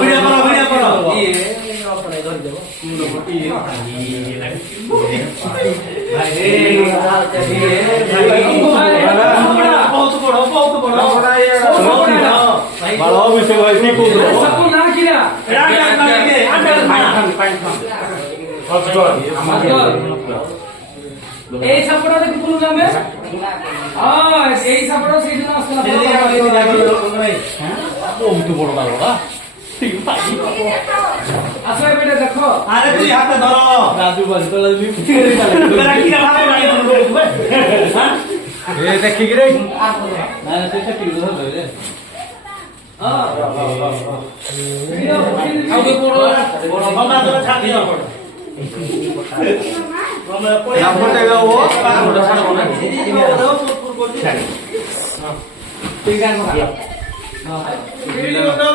video করো ইয়ে অপরে ধরে দেব ভাই রে বহুত বড় ভালো হইছে ভাই কি করব সাপোর্ট না কিরা এই সাপোর্টটা কি বলুন আমি এই সাপোর্টটা সেই জন্য আসলে হ্যাঁ বহুত বড় দাও আসলে বেটা দেখো আরে তুই হাতে ধরো রাজু বাড়ি তো লাগলি তোরা কি ভাবে গাড়ি করবে হ্যাঁ এই দেখি কি রে না না সেটা কি ধরবে রে আগে বড় আমরা তো ছাড়ি দাও আমরা পড়ে নাম্বারটা গাও নাম্বারটা ছাড়বো না ঠিক আছে ভিডিও দাও